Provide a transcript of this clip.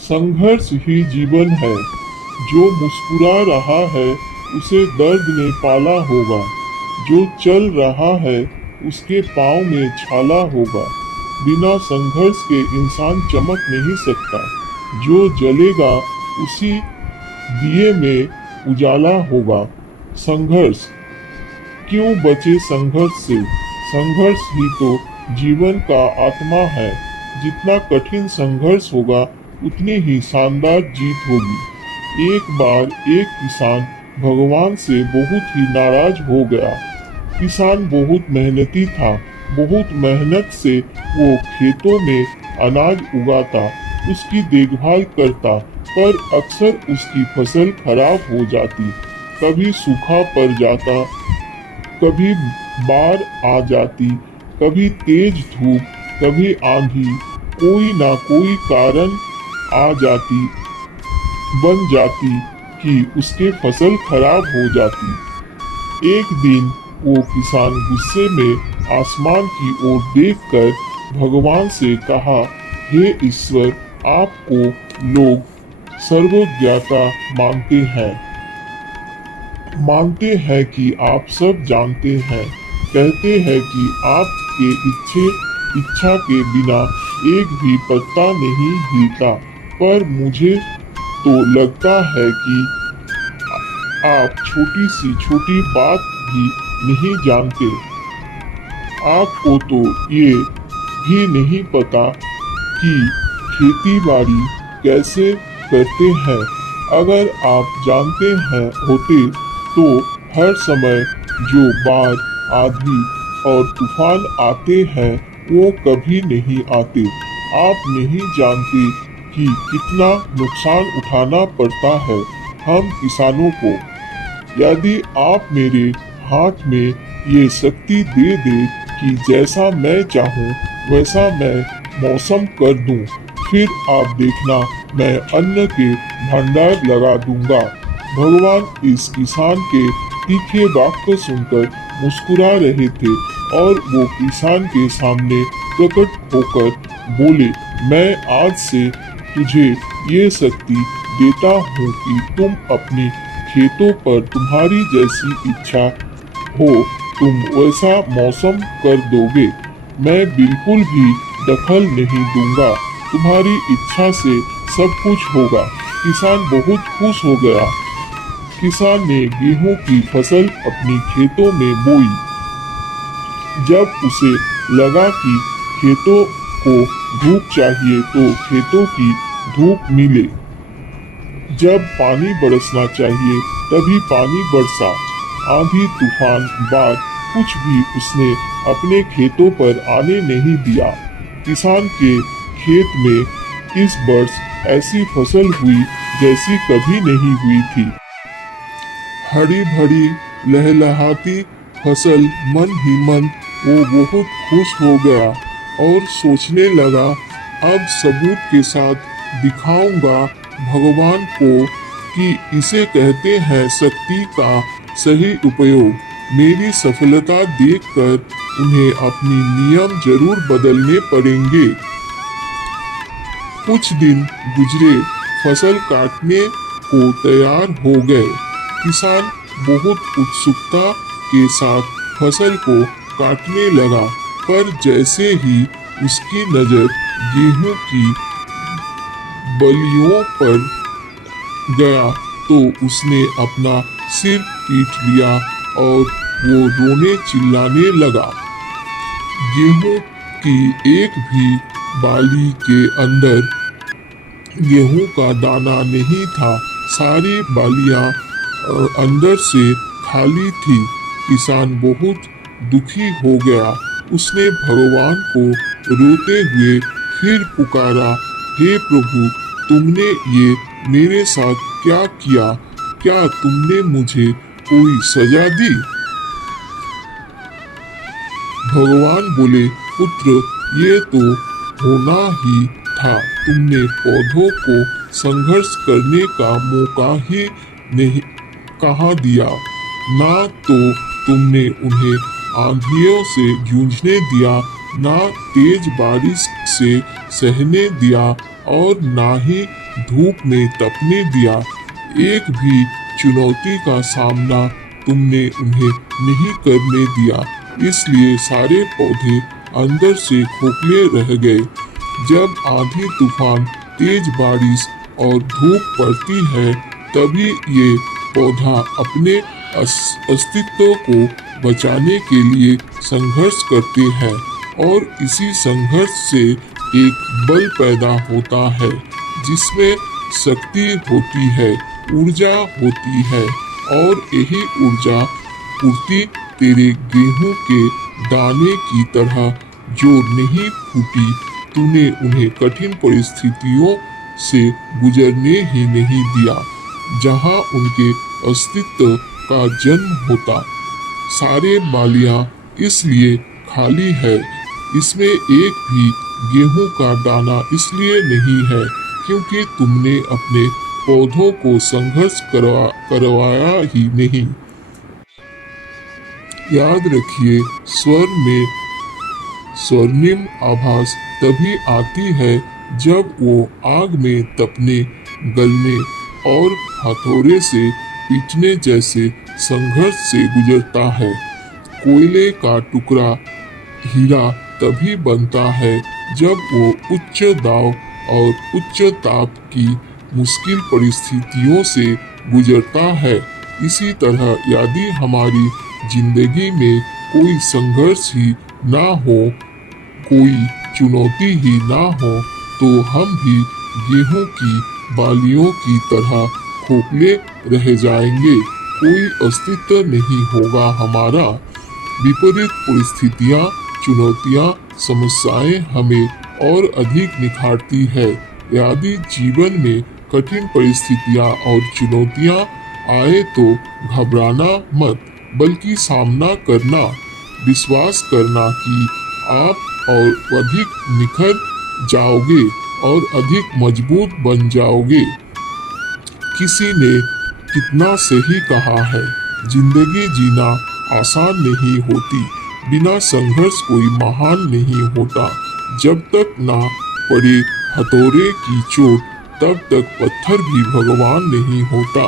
संघर्ष ही जीवन है। जो मुस्कुरा रहा है उसे दर्द ने पाला होगा। जो चल रहा है उसके पाँव में छाला होगा। बिना संघर्ष के इंसान चमक नहीं सकता। जो जलेगा उसी दिए में उजाला होगा। संघर्ष क्यों बचे संघर्ष से? संघर्ष ही तो जीवन का आत्मा है। जितना कठिन संघर्ष होगा उतनी ही शानदार जीत होगी। एक बार एक किसान भगवान से बहुत ही नाराज हो गया। किसान बहुत मेहनती था। बहुत मेहनत से वो खेतों में अनाज उगाता, उसकी देखभाल करता, पर अक्सर उसकी फसल खराब हो जाती। कभी सूखा पड़ जाता, कभी बाढ़ आ जाती, कभी तेज धूप, कभी आंधी, कोई ना कोई कारण आ जाती, बन जाती कि उसके फसल खराब हो जाती। एक दिन वो किसान गुस्से में आसमान की ओर देखकर भगवान से कहा, हे ईश्वर, आपको लोग सर्वज्ञता मानते हैं कि आप सब जानते हैं। कहते हैं कि आपके इच्छा के बिना एक भी पत्ता नहीं हिलता, पर मुझे तो लगता है कि आप छोटी सी छोटी बात भी नहीं जानते। आपको तो ये भी नहीं पता कि खेती बाड़ी कैसे करते हैं। अगर आप जानते हैं होते तो हर समय जो बाढ़, आंधी और तूफान आते हैं वो कभी नहीं आते। आप नहीं जानते कि कितना नुकसान उठाना पड़ता है हम किसानों को। यदि आप मेरे हाथ में ये शक्ति दे दे कि जैसा मैं चाहूँ वैसा मैं मौसम कर दूं, फिर आप देखना मैं अन्न के भंडार लगा दूंगा। भगवान इस किसान के तीखे वाक्य सुनकर मुस्कुरा रहे थे और वो किसान के सामने प्रकट होकर बोले, मैं आज से तुझे ये शक्ति देता हूँ कि तुम अपनी खेतों पर तुम्हारी जैसी इच्छा हो तुम वैसा मौसम कर दोगे। मैं बिल्कुल भी दखल नहीं दूंगा। तुम्हारी इच्छा से सब कुछ होगा। किसान बहुत खुश हो गया। किसान ने गेहूं की फसल अपनी खेतों में बोई। जब उसे लगा कि खेतों को धूप चाहिए तो खेतों की धूप मिले। जब पानी बरसना चाहिए तभी पानी बरसा। आंधी, तूफान, बाढ़ कुछ भी उसने अपने खेतों पर आने नहीं दिया। किसान के खेत में इस वर्ष ऐसी फसल हुई जैसी कभी नहीं हुई थी। हरी भरी लहलहाती फसल। मन ही मन वो बहुत खुश हो गया और सोचने लगा, अब सबूत के साथ दिखाऊंगा भगवान को कि इसे कहते हैं शक्ति का सही उपयोग। मेरी सफलता देखकर उन्हें अपनी नियम जरूर बदलने पड़ेंगे। कुछ दिन गुजरे, फसल काटने को तैयार हो गए। किसान बहुत उत्सुकता के साथ फसल को काटने लगा, पर जैसे ही उसकी नजर गेहूं की बलियों पर गया तो उसने अपना सिर पीट लिया और वो रोने चिल्लाने लगा। गेहूं की एक भी बाली के अंदर गेहूं का दाना नहीं था। सारी बालियां अंदर से खाली थी। किसान बहुत दुखी हो गया। उसने भगवान को रोते हुए फिर पुकारा, हे प्रभु, तुमने ये मेरे साथ क्या किया? क्या तुमने मुझे कोई सजा दी? भगवान बोले, पुत्र, ये तो होना ही था। तुमने पौधों को संघर्ष करने का मौका ही नहीं कहाँ दिया। ना तो तुमने उन्हें आंधियों से जूझने दिया, ना तेज बारिश से सहने दिया और ना ही धूप में तपने दिया। एक भी चुनौती का सामना तुमने उन्हें नहीं करने दिया, इसलिए सारे पौधे अंदर से खोखले रह गए। जब आंधी तूफान, तेज बारिश और धूप पड़ती है, तभी ये पौधा अपने अस्तित्व को बचाने के लिए संघर्ष करते हैं और इसी संघर्ष से एक बल पैदा होता है जिसमें शक्ति होती है, ऊर्जा होती है और यही ऊर्जा पूर्ति तेरे गेहूं के दाने की तरह जो नहीं फूटी, तूने उन्हें कठिन परिस्थितियों से गुजरने ही नहीं दिया जहां उनके अस्तित्व का जन्म होता। सारे बालियां इसलिए खाली है, इसमें एक भी गेहूं का दाना इसलिए नहीं है क्योंकि तुमने अपने पौधों को संघर्ष करवाया ही नहीं। याद रखिए, स्वर में स्वर्णिम आभास तभी आती है जब वो आग में तपने, गलने और हथौड़े से पीटने जैसे संघर्ष से गुजरता है। कोयले का टुकड़ा हीरा तभी बनता है जब वो उच्च दाब और उच्च ताप की मुश्किल परिस्थितियों से गुजरता है। इसी तरह यदि हमारी जिंदगी में कोई संघर्ष ही ना हो, कोई चुनौती ही ना हो, तो हम भी गेहूं की बालियों की तरह खोखले रह जाएंगे, कोई अस्तित्व नहीं होगा हमारा। विपरीत परिस्थितियां, चुनौतियां, समस्याएं हमें और अधिक निखारती है। यदि जीवन में कठिन परिस्थितियां और चुनौतियां आए तो घबराना मत, बल्कि सामना करना, विश्वास करना कि आप और अधिक निखर जाओगे और अधिक मजबूत बन जाओगे। किसी ने कितना सही कहा है, जिंदगी जीना आसान नहीं होती, बिना संघर्ष कोई महान नहीं होता। जब तक ना पड़े हथौड़े की चोट, तब तक पत्थर भी भगवान नहीं होता।